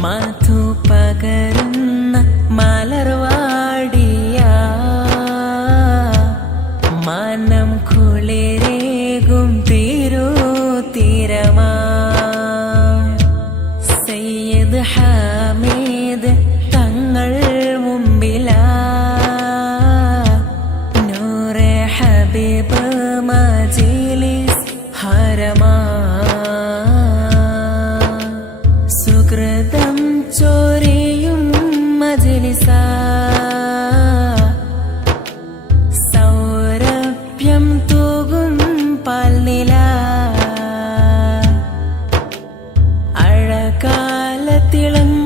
മധു പകരുന്ന മലർവാടിയ മനം കുളിരേകും തിരുതീരമാ. സയ്യിദ് ഹമീദ് അഴകാലത്തിളങ്ങും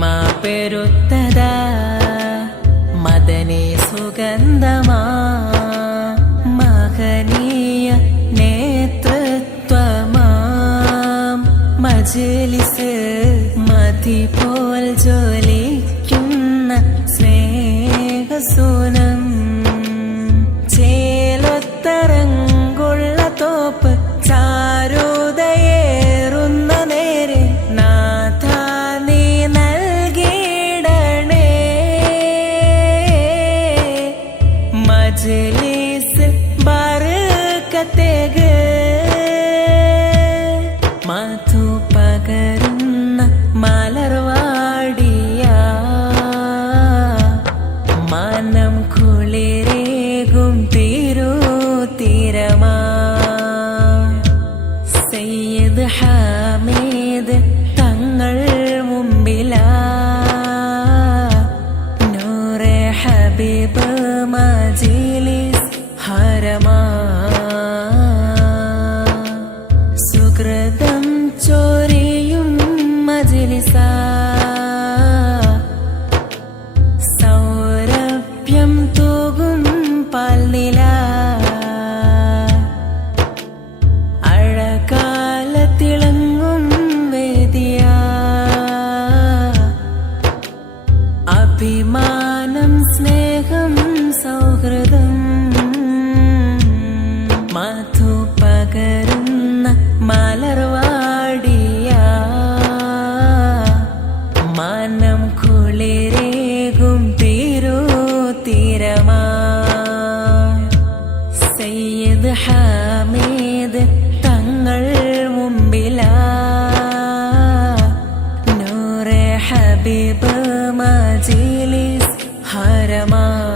മഹിമ പെരുത്തത മദനി സുഗന്ധമാ മഹനീയ നേതൃത്വമാം. മജലിസ് മതി പോൽ ജോലിക്കുന്ന സ്നേഹസൂനം ബർക്കത്തേക്ക് മധു പകരുന്ന മലർവാടിയ. മനം കുളിരേകും തിരുതീരമാ. സയ്യിദ് ഹമീദ് തങ്ങൾ മുമ്പിലാ. നൂറെ ഹബീബ് മജിലിസ് അഭിമാനം സ്നേഹം സൗഹൃദം. മധു പകരുന്ന മലർവാടിയ മനം കുളിരേകും തിരുതീരമാ സയ്യദ് ഹമീദ് माझी हरमा